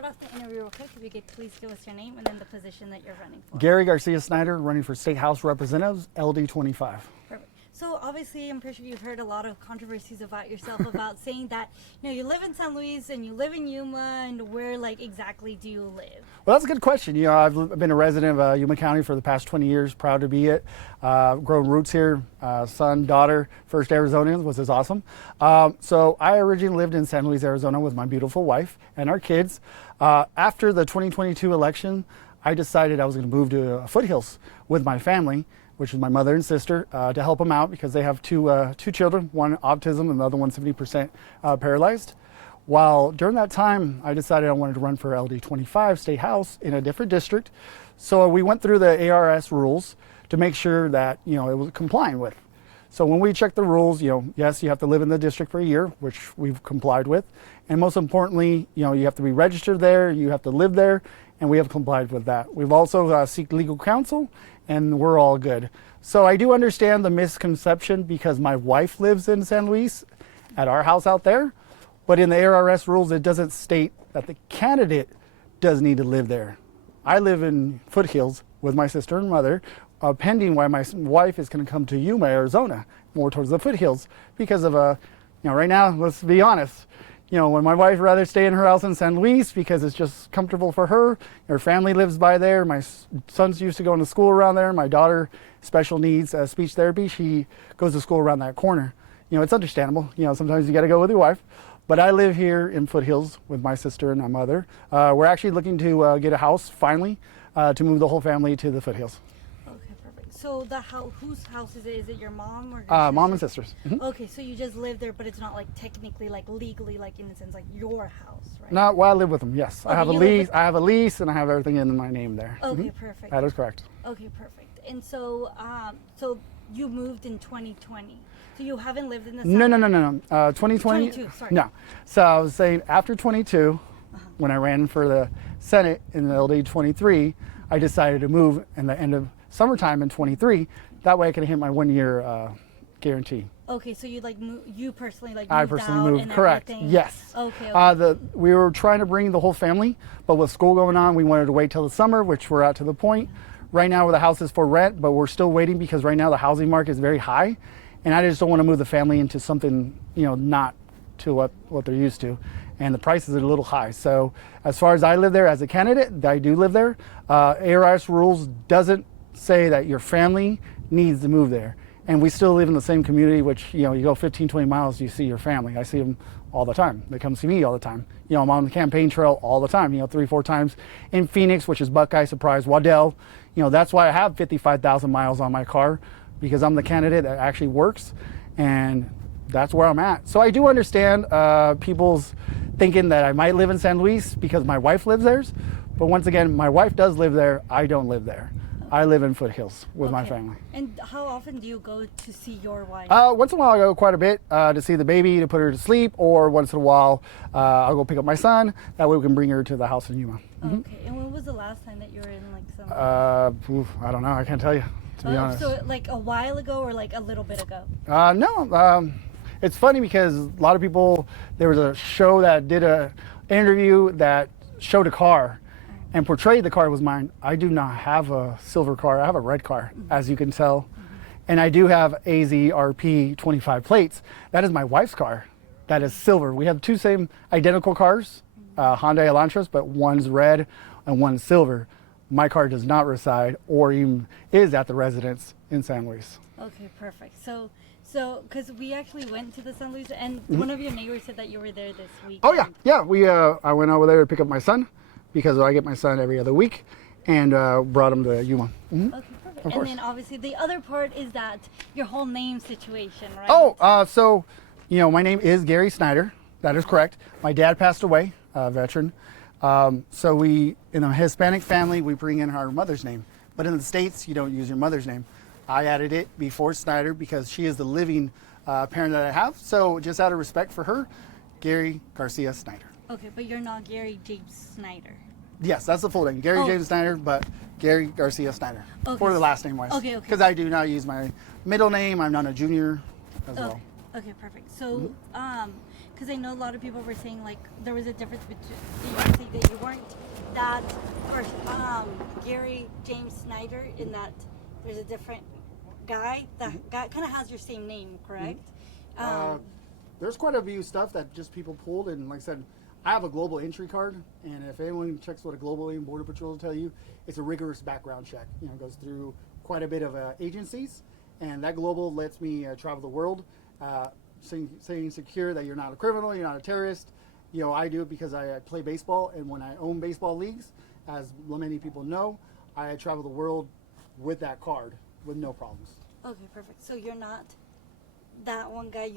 start off the interview real quick, if you could please give us your name and then the position that you're running for. Gary Snyder, running for State House Representatives, LD 25. Perfect. So obviously, I'm pretty sure you've heard a lot of controversies about yourself about saying that, you live in San Luis and you live in Yuma, and where exactly do you live? Well, that's a good question. I've been a resident of Yuma County for the past 20 years, proud to be it. Grown roots here, son, daughter, first Arizonians, which is awesome. So I originally lived in San Luis, Arizona with my beautiful wife and our kids. After the 2022 election, I decided I was going to move to Foothills with my family, which is my mother and sister, to help them out because they have two children, one autism and the other one 70% paralyzed. While during that time, I decided I wanted to run for LD 25 State House in a different district. So we went through the ARS rules to make sure that, it was complying with. So when we checked the rules, yes, you have to live in the district for a year, which we've complied with. And most importantly, you have to be registered there, you have to live there, and we have complied with that. We've also sought legal counsel, and we're all good. So I do understand the misconception because my wife lives in San Luis at our house out there, but in the ARS rules, it doesn't state that the candidate does need to live there. I live in Foothills with my sister and mother, pending why my wife is going to come to Yuma, Arizona, more towards the Foothills because of right now, let's be honest, when my wife rather stay in her house in San Luis because it's just comfortable for her. Her family lives by there. My son's used to going to school around there. My daughter, special needs, speech therapy, she goes to school around that corner. It's understandable. Sometimes you got to go with your wife. But I live here in Foothills with my sister and my mother. We're actually looking to get a house finally to move the whole family to the Foothills. So whose house is it? Is it your mom or your mom and sisters? Mm-hmm. Okay, so you just live there, but it's not technically legally in a sense your house, right? No, well, I live with them. Yes, okay, I have a lease. I have a lease, and I have everything in my name there. Okay, mm-hmm. Perfect. That is correct. Okay, perfect. And so, so you moved in 2020. So you haven't lived in the No. 2020. 22. Sorry. No. So I was saying after 22, when I ran for the Senate in the LD 23, I decided to move in the end of summertime in 23. That way I can hit my 1 year guarantee. Okay, so you you personally moved I personally out moved, and correct. Everything. Yes. Okay. We were trying to bring the whole family, but with school going on, we wanted to wait till the summer, which we're out to the point. Right now, the house is for rent, but we're still waiting because right now the housing market is very high, and I just don't want to move the family into something not to what they're used to, and the prices are a little high. So as far as I live there as a candidate, I do live there. ARS rules doesn't say that your family needs to move there, and we still live in the same community, which you go 15-20 miles, you see your family. I see them all the time. They come see me all the time. I'm on the campaign trail all the time, 3-4 times in Phoenix, which is Buckeye, Surprise, Waddell. That's why I have 55,000 miles on my car, because I'm the candidate that actually works, and that's where I'm at. So I do understand people's thinking that I might live in San Luis because my wife lives there, but once again, my wife does live there. I don't live there. I live in Foothills with my family. And how often do you go to see your wife? Once in a while I go quite a bit to see the baby, to put her to sleep, or once in a while I'll go pick up my son. That way we can bring her to the house in Yuma. Mm-hmm. Okay, and when was the last time that you were in some... I don't know, I can't tell you, to be honest. So a while ago or a little bit ago? No, it's funny because a lot of people, there was a show that did an interview that showed a car and portrayed the car was mine. I do not have a silver car. I have a red car, as you can tell. And I do have AZRP 25 plates. That is my wife's car. That is silver. We have two same identical cars, Hyundai Elantras, but one's red and one's silver. My car does not reside or even is at the residence in San Luis. Okay, perfect. So, because we actually went to the San Luis, and one of your neighbors said that you were there this week. Oh yeah. I went over there to pick up my son, because I get my son every other week, and brought him to Yuma. Mm-hmm. Okay, perfect. And then obviously the other part is that your whole name situation, right? Oh, so, my name is Gary Snyder. That is correct. My dad passed away, veteran. So we, in a Hispanic family, we bring in our mother's name. But in the States, you don't use your mother's name. I added it before Snyder because she is the living parent that I have. So just out of respect for her, Gary Garcia Snyder. Okay, but you're not Gary James Snyder. Yes, that's the full name. Gary James Snyder, but Gary Garcia Snyder. Okay. For the last name wise. Okay. Because I do not use my middle name. I'm not a junior as well. Okay, perfect. So, because I know a lot of people were saying like there was a difference between you say that you weren't that or Gary James Snyder in that there's a different guy that kind of has your same name, correct? There's quite a few stuff that just people pulled, and like I said, I have a global entry card, and if anyone checks what a global and border patrol will tell you, it's a rigorous background check. You know, it goes through quite a bit of agencies, and that global lets me travel the world, saying secure that you're not a criminal, you're not a terrorist. You know, I do it because I play baseball, and when I own baseball leagues, as many people know, I travel the world with that card with no problems. Okay, perfect. So you're not that one guy.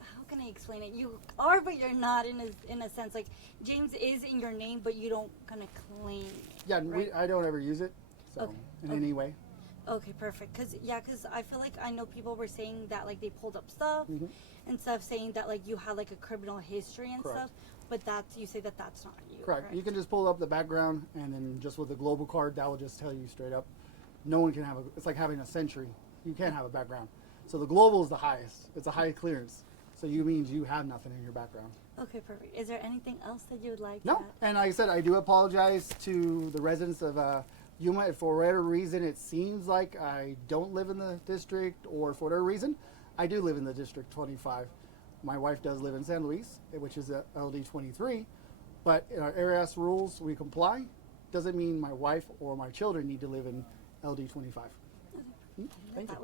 How can I explain it? You are, but you're not in a sense. Like James is in your name, but you don't kind of claim it. Yeah, right? I don't ever use it, so in any way. Okay, perfect. Cause I feel like I know people were saying that like they pulled up stuff and stuff, saying that like you had like a criminal history and Correct. stuff, but you say that that's not you. Correct. You can just pull up the background, and then just with the global card, that will just tell you straight up. No one can have it's like having a century. You can't have a background. So the global is the highest. It's a high clearance. So you means you have nothing in your background. Okay, perfect. Is there anything else that you would like? No. To add? And like I said, I do apologize to the residents of Yuma if for whatever reason it seems like I don't live in the district, or for whatever reason, I do live in the District 25. My wife does live in San Luis, which is LD 23, but in our ARAS rules, we comply. Doesn't mean my wife or my children need to live in LD 25. Thank you.